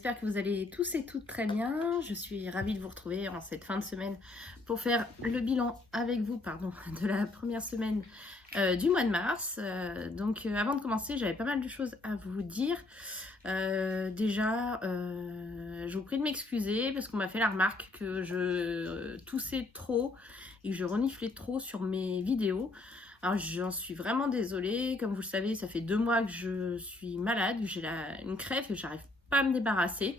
j'espère que vous allez tous et toutes très bien. Je suis ravie de vous retrouver en cette fin de semaine pour faire le bilan avec vous, de la première semaine du mois de mars. Avant de commencer, j'avais pas mal de choses à vous dire. Je vous prie de m'excuser parce qu'on m'a fait la remarque que je toussais trop et que je reniflais trop sur mes vidéos. Alors j'en suis vraiment désolée, comme vous le savez, ça fait 2 mois que je suis malade, j'ai une crève et j'arrive pas à me débarrasser.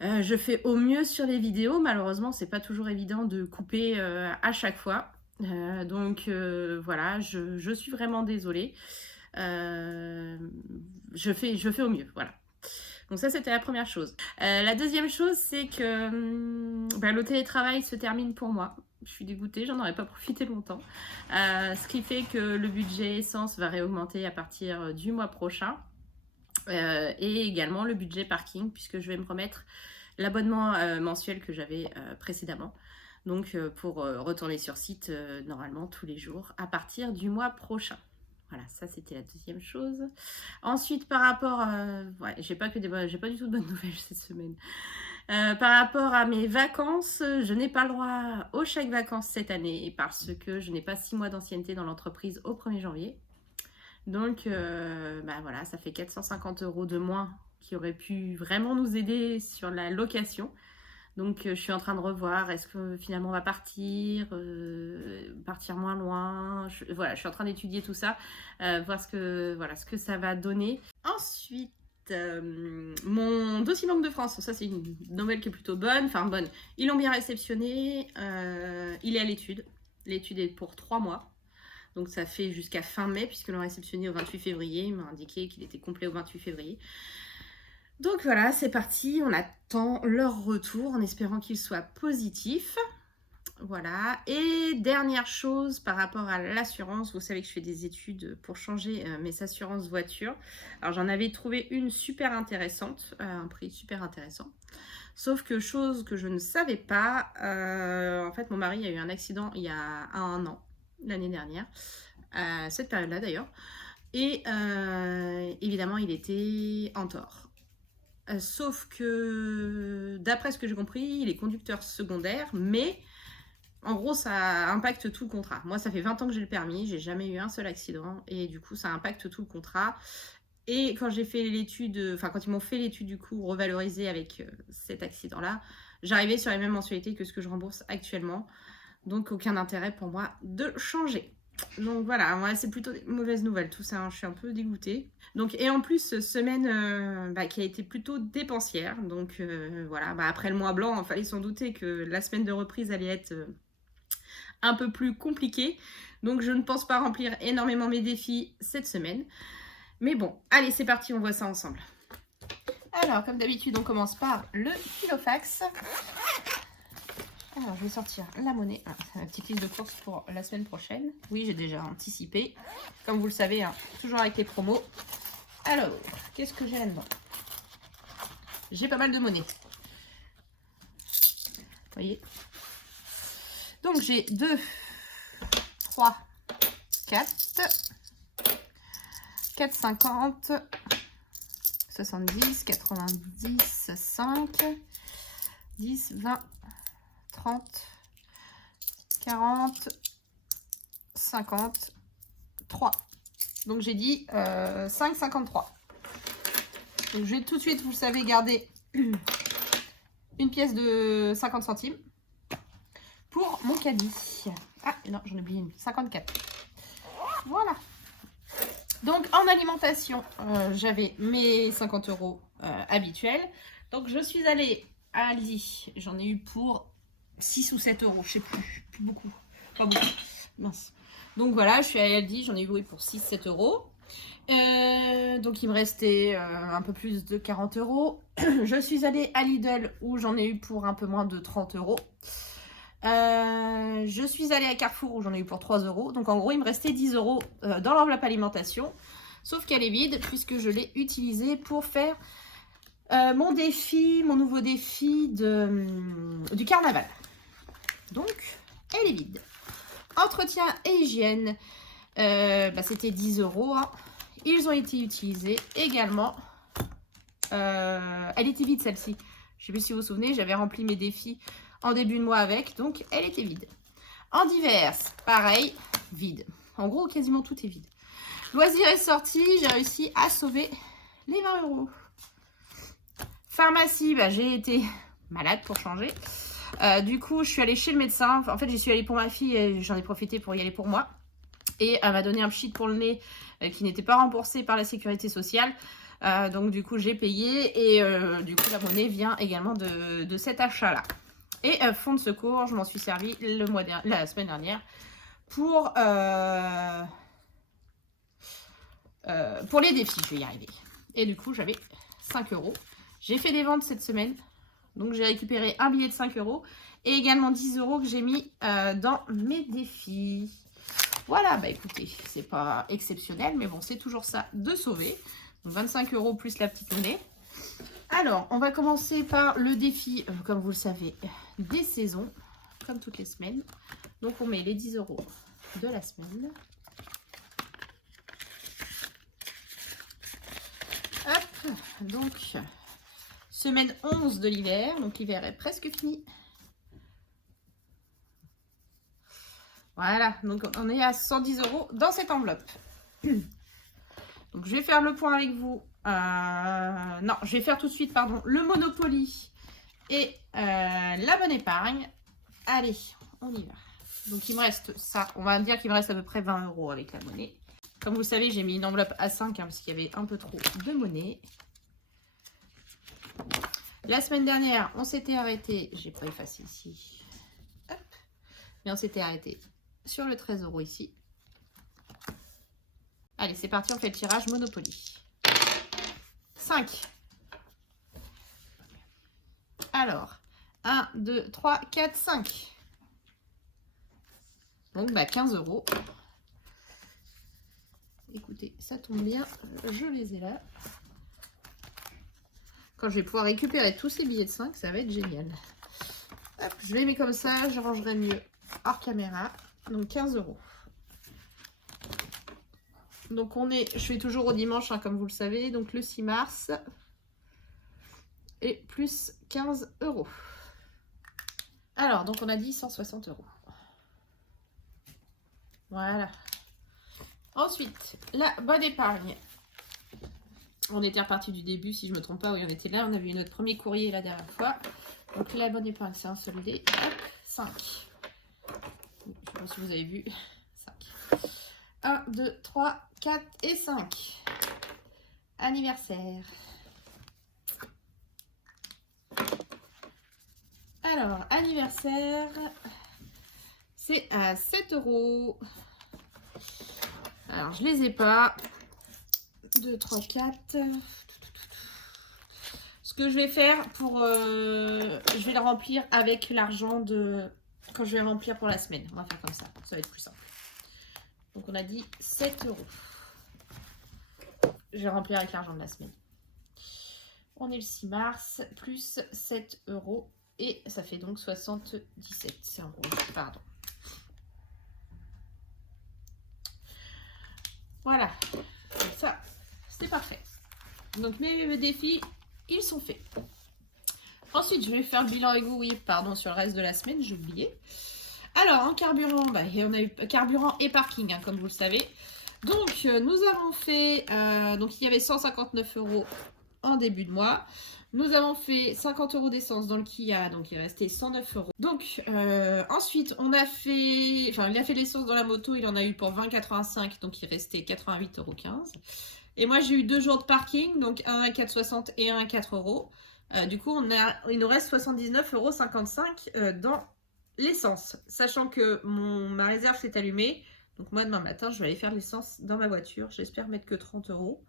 Je fais au mieux sur les vidéos, malheureusement c'est pas toujours évident de couper à chaque fois. Voilà, je suis vraiment désolée. Je fais au mieux, voilà. Donc ça, c'était la première chose. La deuxième chose, c'est que le télétravail se termine pour moi. Je suis dégoûtée, j'en aurais pas profité longtemps. Ce qui fait que le budget essence va réaugmenter à partir du mois prochain. Et également le budget parking, puisque je vais me remettre l'abonnement mensuel que j'avais précédemment. Donc pour retourner sur site normalement tous les jours à partir du mois prochain. Voilà, ça c'était la deuxième chose. Ensuite, par rapport... j'ai pas du tout de bonnes nouvelles cette semaine. Par rapport à mes vacances, je n'ai pas le droit au chèque vacances cette année parce que je n'ai pas 6 mois d'ancienneté dans l'entreprise au 1er janvier. Donc, voilà, ça fait 450 € de moins qui auraient pu vraiment nous aider sur la location. Donc, je suis en train de revoir, est-ce que finalement on va partir moins loin. Je suis en train d'étudier tout ça, voir ce que ça va donner. Ensuite, mon dossier Banque de France, ça c'est une nouvelle qui est plutôt bonne. Ils l'ont bien réceptionné, il est à l'étude. L'étude est pour 3 mois. Donc ça fait jusqu'à fin mai, puisque l'on l'a réceptionné au 28 février. Il m'a indiqué qu'il était complet au 28 février. Donc voilà, c'est parti, on attend leur retour en espérant qu'il soit positif. Voilà, et dernière chose par rapport à l'assurance, vous savez que je fais des études pour changer mes assurances voiture. Alors j'en avais trouvé une super intéressante, un prix super intéressant. Sauf que chose que je ne savais pas, en fait mon mari a eu un accident il y a 1 an, l'année dernière, à cette période-là d'ailleurs. Et évidemment il était en tort. Sauf que, d'après ce que j'ai compris, il est conducteur secondaire, mais en gros, ça impacte tout le contrat. Moi, ça fait 20 ans que j'ai le permis, j'ai jamais eu un seul accident, et du coup, ça impacte tout le contrat. Et quand j'ai fait l'étude, quand ils m'ont fait l'étude du coup revalorisée avec cet accident-là, j'arrivais sur les mêmes mensualités que ce que je rembourse actuellement. Donc, aucun intérêt pour moi de changer. Donc voilà, ouais, c'est plutôt des mauvaises nouvelles tout ça, hein. Je suis un peu dégoûtée. Donc, et en plus, semaine qui a été plutôt dépensière. Donc voilà, après le mois blanc, il fallait s'en douter que la semaine de reprise allait être un peu plus compliquée. Donc je ne pense pas remplir énormément mes défis cette semaine. Mais bon, allez, c'est parti, on voit ça ensemble. Alors, comme d'habitude, on commence par le Filofax. Alors, je vais sortir la monnaie. C'est ma petite liste de courses pour la semaine prochaine. Oui, j'ai déjà anticipé. Comme vous le savez, hein, toujours avec les promos. Alors, qu'est-ce que j'ai là-dedans? J'ai pas mal de monnaie. Vous voyez? Donc, j'ai 2, 3, 4, 4,50, 70, 90, 5, 10, 20, 30, 40, 50, 3. Donc j'ai dit 5,53. Donc je vais tout de suite, vous le savez, garder une pièce de 50 centimes pour mon caddie. Ah non, j'en ai oublié une, 54. Voilà. Donc en alimentation, j'avais mes 50 € habituels. Donc je suis allée à Aldi, j'en ai eu pour 6 ou 7 €, je sais plus beaucoup, pas beaucoup, mince. Donc voilà, je suis allée à Aldi, j'en ai eu pour 6-7 €. Donc il me restait un peu plus de 40 €. Je suis allée à Lidl où j'en ai eu pour un peu moins de 30 €. Je suis allée à Carrefour où j'en ai eu pour 3 €. Donc en gros il me restait 10 € dans l'enveloppe alimentation. Sauf qu'elle est vide puisque je l'ai utilisée pour faire mon nouveau défi du carnaval. Donc elle est vide. Entretien et hygiène, c'était 10 €. Hein. Ils ont été utilisés également Elle était vide celle-ci. Je ne sais plus si vous vous souvenez, j'avais rempli mes défis en début de mois avec, donc elle était vide. En divers, pareil, vide. En gros, quasiment tout est vide. Loisirs et sorties, j'ai réussi à sauver les 20 €. Pharmacie, bah, j'ai été malade pour changer. Du coup, je suis allée chez le médecin. En fait, j'y suis allée pour ma fille et j'en ai profité pour y aller pour moi. Et elle m'a donné un pchit pour le nez qui n'était pas remboursé par la sécurité sociale. Donc, du coup, j'ai payé. Et du coup, la monnaie vient également de cet achat-là. Et fonds de secours, je m'en suis servi la semaine dernière pour les défis. Je vais y arriver. Et du coup, j'avais 5 €. J'ai fait des ventes cette semaine. Donc, j'ai récupéré un billet de 5 € et également 10 € que j'ai mis dans mes défis. Voilà, bah écoutez, c'est pas exceptionnel, mais bon, c'est toujours ça de sauver. Donc, 25 € plus la petite monnaie. Alors, on va commencer par le défi, comme vous le savez, des saisons, comme toutes les semaines. Donc, on met les 10 € de la semaine. Hop, donc, semaine 11 de l'hiver. Donc, l'hiver est presque fini. Voilà, donc on est à 110 € dans cette enveloppe. Donc, je vais faire le point avec vous. Non, je vais faire tout de suite, pardon, le Monopoly et la bonne épargne. Allez, on y va. Donc, il me reste ça. On va dire qu'il me reste à peu près 20 € avec la monnaie. Comme vous le savez, j'ai mis une enveloppe à 5 parce qu'il y avait un peu trop de monnaie. La semaine dernière, on s'était arrêté. J'ai pas effacé ici. Hop. Mais on s'était arrêté sur le 13 € ici. Allez, c'est parti, on fait le tirage Monopoly. 5. Alors, 1, 2, 3, 4, 5. Donc, bah, 15 €. Écoutez, ça tombe bien, je les ai là. Quand je vais pouvoir récupérer tous ces billets de 5, ça va être génial. Hop, je les mets comme ça, je rangerai mieux hors caméra. Donc 15 €. Donc je fais toujours au dimanche, hein, comme vous le savez, donc le 6 mars. Et plus 15 €. Alors, donc on a dit 160 €. Voilà. Ensuite, la bonne épargne. On était reparti du début, si je ne me trompe pas. Oui, on était là. On a vu notre premier courrier la dernière fois. Donc, la bonne épargne, c'est un soldé. Hop, 5. Je ne sais pas si vous avez vu. 5. 1, 2, 3, 4 et 5. Anniversaire. Alors, anniversaire, c'est à 7 €. Alors, je les ai pas. 2, 3, 4. Ce que je vais faire je vais le remplir avec l'argent quand je vais remplir pour la semaine. On va faire comme ça. Ça va être plus simple. Donc, on a dit 7 €. Je vais remplir avec l'argent de la semaine. On est le 6 mars, plus 7 €. Et ça fait donc 77. C'est en rouge, pardon. Voilà. Ça, c'est parfait. Donc, mes défis, ils sont faits. Ensuite, je vais faire le bilan avec vous. Oui, pardon, sur le reste de la semaine, j'ai oublié. Alors, en carburant, bah, on a eu carburant et parking, hein, comme vous le savez. Donc, nous avons fait... donc, il y avait 159 € en début de mois. Nous avons fait 50 € d'essence dans le Kia, donc il restait 109 €. Donc, ensuite, on a fait... Enfin, il a fait l'essence dans la moto, il en a eu pour 20,85 €, donc il restait 88,15 €. Et moi, j'ai eu 2 jours de parking, donc un à 4,60 € et un à 4 €. Du coup, il nous reste 79,55 € dans l'essence. Sachant que ma réserve s'est allumée, donc moi, demain matin, je vais aller faire l'essence dans ma voiture. J'espère mettre que 30 €.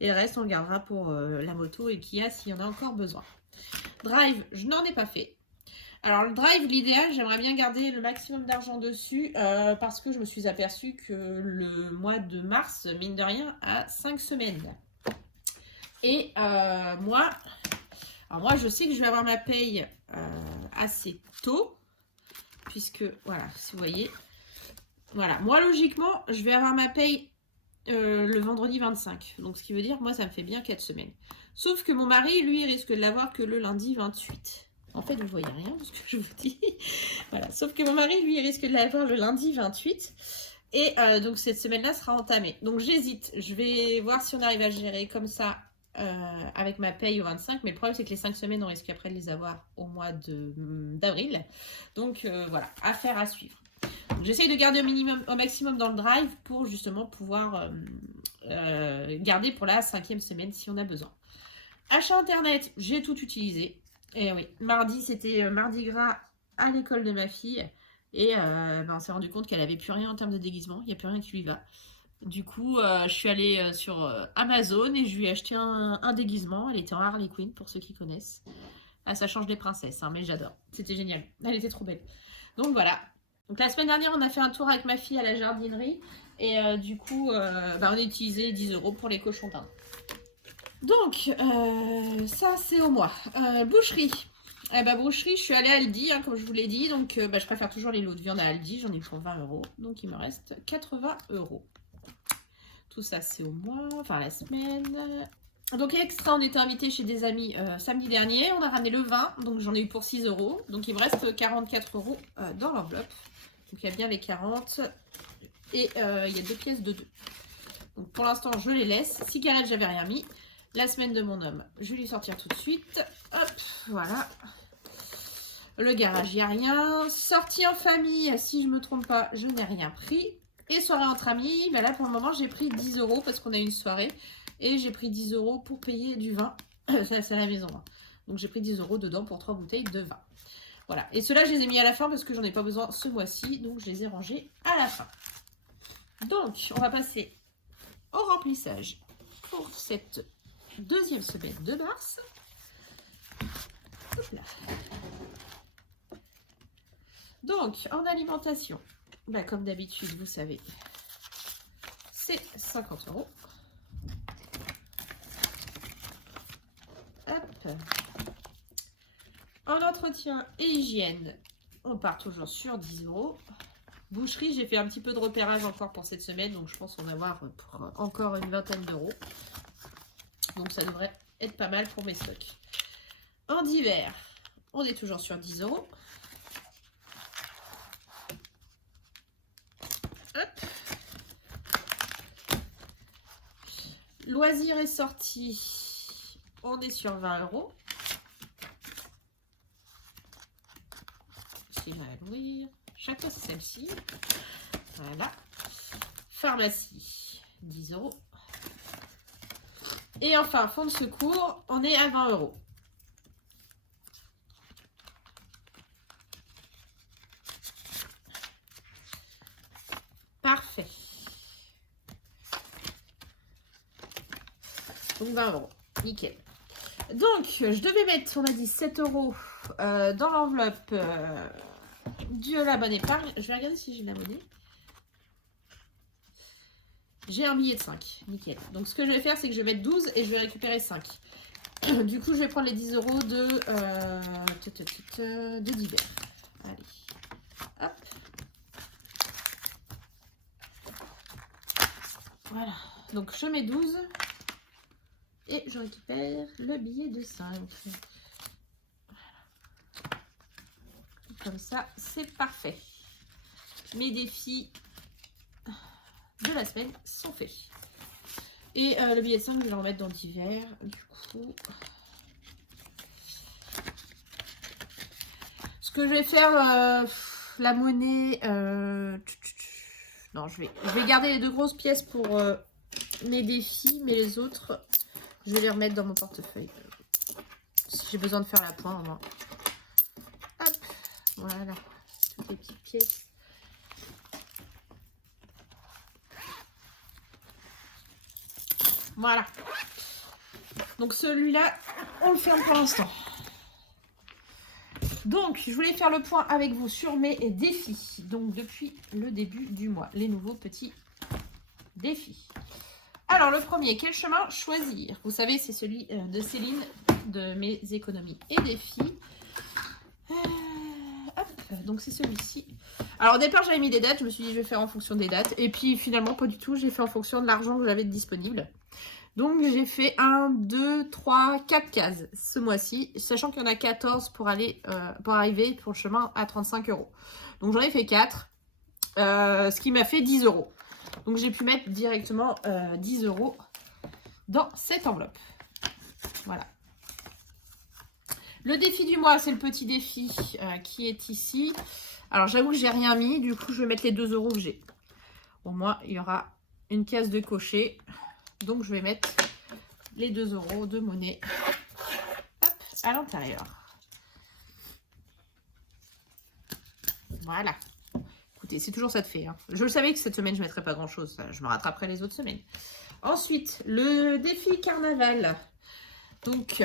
Et le reste, on le gardera pour la moto et Kia s'il y en a encore besoin. Drive, je n'en ai pas fait. Alors, le drive, l'idéal, j'aimerais bien garder le maximum d'argent dessus parce que je me suis aperçue que le mois de mars, mine de rien, a 5 semaines. Et moi, je sais que je vais avoir ma paye assez tôt puisque, voilà, si vous voyez, voilà, moi, logiquement, je vais avoir ma paye le vendredi 25. Donc ce qui veut dire, moi, ça me fait bien 4 semaines. Sauf que mon mari, lui, risque de l'avoir que le lundi 28. En fait, vous voyez rien de ce que je vous dis. Voilà. Sauf que mon mari, lui, il risque de l'avoir le lundi 28. Et donc cette semaine-là sera entamée. Donc j'hésite. Je vais voir si on arrive à gérer comme ça avec ma paye au 25. Mais le problème, c'est que les 5 semaines, on risque après de les avoir au mois d'avril. Donc voilà, affaire à suivre. J'essaye de garder au maximum dans le drive pour justement pouvoir garder pour la 5e semaine si on a besoin. Achat internet, j'ai tout utilisé. Et oui, mardi, c'était mardi gras à l'école de ma fille. Et on s'est rendu compte qu'elle n'avait plus rien en termes de déguisement. Il n'y a plus rien qui lui va. Du coup, je suis allée sur Amazon et je lui ai acheté un déguisement. Elle était en Harley Quinn, pour ceux qui connaissent. Ah, ça change des princesses, hein, mais j'adore. C'était génial. Elle était trop belle. Donc voilà. Donc la semaine dernière, on a fait un tour avec ma fille à la jardinerie. Et du coup, on a utilisé 10 € pour les cochons d'Inde. Donc, ça, c'est au mois. Boucherie. Boucherie, je suis allée à Aldi, hein, comme je vous l'ai dit. Donc, je préfère toujours les lots de viande à Aldi. J'en ai pour 20 €. Donc, il me reste 80 €. Tout ça, c'est au mois, enfin la semaine. Donc, extra, on était invité chez des amis samedi dernier. On a ramené le vin. Donc, j'en ai eu pour 6 €. Donc, il me reste 44 € dans l'enveloppe. Donc, il y a bien les 40. Et il y a 2 pièces de 2. Donc, pour l'instant, je les laisse. Cigarettes, j'avais rien mis. La semaine de mon homme, je vais lui sortir tout de suite. Hop, voilà. Le garage, il n'y a rien. Sortie en famille, si je ne me trompe pas, je n'ai rien pris. Et soirée entre amis, là pour le moment, j'ai pris 10 € parce qu'on a eu une soirée. Et j'ai pris 10 € pour payer du vin. C'est à la maison. Hein. Donc j'ai pris 10 € dedans pour 3 bouteilles de vin. Voilà. Et ceux-là, je les ai mis à la fin parce que j'en ai pas besoin ce mois-ci. Donc je les ai rangés à la fin. Donc, on va passer au remplissage pour cette deuxième semaine de mars. Hop là. Donc, en alimentation, comme d'habitude, vous savez, c'est 50 €. Hop. En entretien et hygiène, on part toujours sur 10 €. Boucherie, j'ai fait un petit peu de repérage encore pour cette semaine, donc je pense en avoir pour encore une vingtaine d'euros. Donc ça devrait être pas mal pour mes stocks. En divers, on est toujours sur 10 €. Hop. Loisirs et sorties, on est sur 20 €. C'est à Louis. Chaque fois, c'est celle-ci. Voilà. Pharmacie, 10 €. Et enfin, fonds de secours, on est à 20 €. Parfait. Donc 20 €. Nickel. Donc, je devais mettre, on a dit 7 € dans l'enveloppe de la bonne épargne. Je vais regarder si j'ai de la monnaie. J'ai un billet de 5. Nickel. Donc, ce que je vais faire, c'est que je vais mettre 12 et je vais récupérer 5. Du coup, je vais prendre les 10 € de divers. Allez. Hop. Voilà. Donc, je mets 12 et je récupère le billet de 5. Voilà. Comme ça, c'est parfait. Mes défis de la semaine sont faits. Et le billet de 5, je vais le remettre dans divers. Du coup, ce que je vais faire, la monnaie... non, je vais garder les 2 grosses pièces pour mes défis, mais les autres, je vais les remettre dans mon portefeuille. Si j'ai besoin de faire la pointe, au moins. Hop, voilà, toutes les petites pièces. Voilà. Donc celui-là, on le ferme pour l'instant. Donc, je voulais faire le point avec vous sur mes défis. Donc, depuis le début du mois, les nouveaux petits défis. Alors, le premier, quel chemin choisir? Vous savez, c'est celui de Céline, de mes économies et défis. Hop. donc c'est celui-ci. Alors au départ j'avais mis des dates, je me suis dit je vais faire en fonction des dates. Et puis finalement pas du tout, j'ai fait en fonction de l'argent que j'avais disponible. Donc j'ai fait 1, 2, 3, 4 cases ce mois-ci, sachant qu'il y en a 14 pour arriver pour le chemin à 35 €. Donc j'en ai fait 4, ce qui m'a fait 10 €. Donc j'ai pu mettre directement 10 € dans cette enveloppe. Voilà. Le défi du mois, c'est le petit défi qui est ici. Alors j'avoue que j'ai rien mis, du coup je vais mettre les 2 € que j'ai. Pour moi, il y aura une case de cocher. Donc je vais mettre les 2 € de monnaie, hop, à l'intérieur. Voilà. Écoutez, c'est toujours ça de fait. Hein. Je le savais que cette semaine, je ne mettrais pas grand-chose. Je me rattraperai les autres semaines. Ensuite, le défi carnaval. Donc,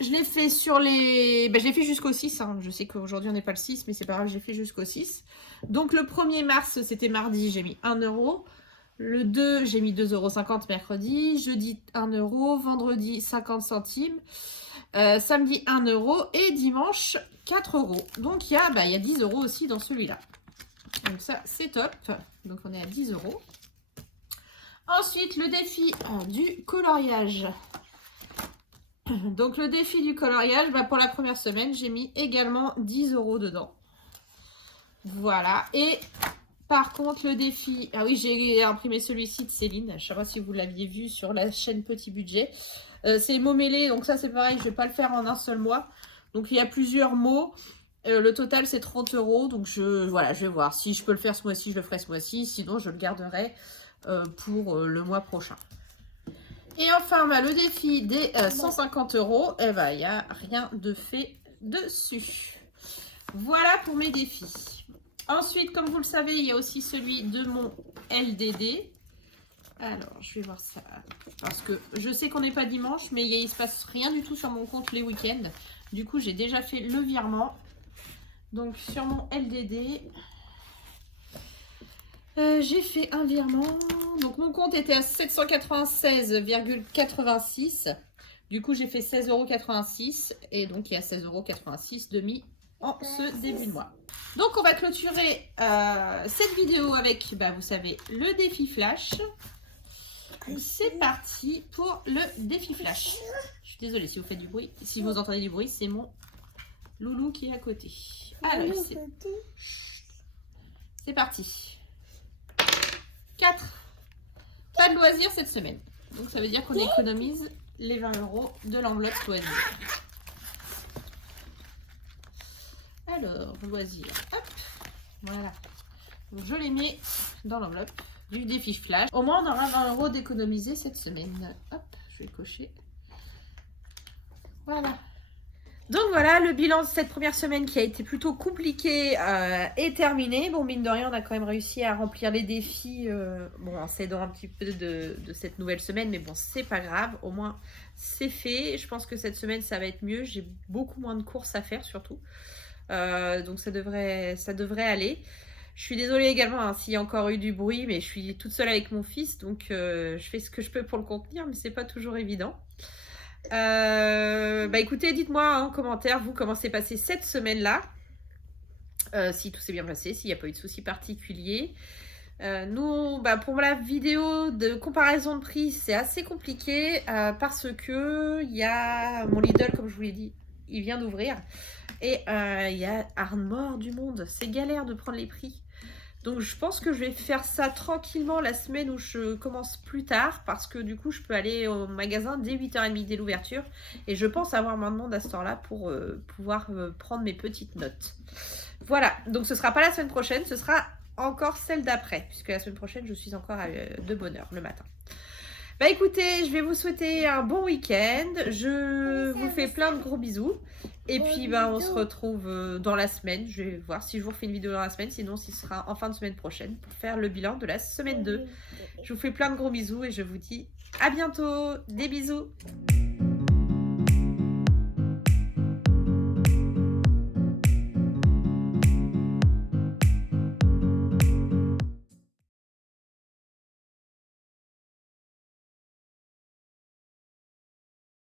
je l'ai fait sur les... je l'ai fait jusqu'au 6. Hein. Je sais qu'aujourd'hui, on n'est pas le 6, mais c'est pas grave, j'ai fait jusqu'au 6. Donc, le 1er mars, c'était mardi, j'ai mis 1 €. Le 2, j'ai mis 2,50 € mercredi. Jeudi, 1 €. Vendredi, 50 centimes. Samedi, 1 €. Et dimanche, 4 €. Donc, il y a 10 € aussi dans celui-là. Donc, ça, c'est top. Donc, on est à 10 €. Ensuite, le défi du coloriage. Donc, le défi du coloriage, pour la première semaine, j'ai mis également 10 € dedans. Voilà. Et... par contre, le défi... ah oui, j'ai imprimé celui-ci de Céline. Je ne sais pas si vous l'aviez vu sur la chaîne Petit Budget. C'est mots mêlés. Donc ça, c'est pareil. Je ne vais pas le faire en un seul mois. Donc, il y a plusieurs mots. Le total, c'est 30 €. Donc, voilà, je vais voir. Si je peux le faire ce mois-ci, je le ferai ce mois-ci. Sinon, je le garderai pour le mois prochain. Et enfin, le défi des 150 €. Eh ben, il n'y a rien de fait dessus. Voilà pour mes défis. Ensuite, comme vous le savez, il y a aussi celui de mon LDD. Alors, je vais voir ça. Parce que je sais qu'on n'est pas dimanche, mais il ne se passe rien du tout sur mon compte les week-ends. Du coup, j'ai déjà fait le virement. Donc, sur mon LDD, j'ai fait un virement. Donc, mon compte était à 796,86 €. Du coup, j'ai fait 16,86 € et donc il y a 16,86 € de mis en ce début de mois. Donc, on va clôturer cette vidéo avec, vous savez, le défi flash. C'est parti pour le défi flash. Je suis désolée si vous faites du bruit. Si vous entendez du bruit, c'est mon loulou qui est à côté. Alors, c'est parti. 4. Pas de loisirs cette semaine. Donc, ça veut dire qu'on économise les 20 € de l'enveloppe loisirs. Alors, loisirs. Hop. Voilà. Donc, je les mets dans l'enveloppe du défi flash. Au moins, on aura 20 € d'économiser cette semaine. Hop, je vais cocher. Voilà. Donc voilà, le bilan de cette première semaine qui a été plutôt compliqué est terminé. Bon, mine de rien, on a quand même réussi à remplir les défis en s'aidant un petit peu de cette nouvelle semaine. Mais bon, c'est pas grave, au moins c'est fait. Je pense que cette semaine, ça va être mieux. J'ai beaucoup moins de courses à faire surtout. Donc ça devrait aller. Je suis désolée également s'il y a encore eu du bruit, mais je suis toute seule avec mon fils. Donc je fais ce que je peux pour le contenir, mais c'est pas toujours évident. Écoutez, dites-moi en commentaire, vous, comment s'est passé cette semaine-là, si tout s'est bien passé, s'il n'y a pas eu de soucis particuliers. Nous, pour la vidéo de comparaison de prix, c'est assez compliqué parce que il y a mon Lidl, comme je vous l'ai dit, il vient d'ouvrir et il y a un mort du monde. C'est galère de prendre les prix. Donc je pense que je vais faire ça tranquillement la semaine où je commence plus tard parce que du coup je peux aller au magasin dès 8h30 dès l'ouverture et je pense avoir moins de monde à ce temps-là pour pouvoir prendre mes petites notes. Voilà, donc ce sera pas la semaine prochaine, ce sera encore celle d'après puisque la semaine prochaine je suis encore de bonne heure le matin. Écoutez, je vais vous souhaiter un bon week-end. Je vous fais plein de gros bisous. Et puis, on se retrouve dans la semaine. Je vais voir si je vous refais une vidéo dans la semaine. Sinon, ce sera en fin de semaine prochaine pour faire le bilan de la semaine 2. Je vous fais plein de gros bisous et je vous dis à bientôt. Des bisous.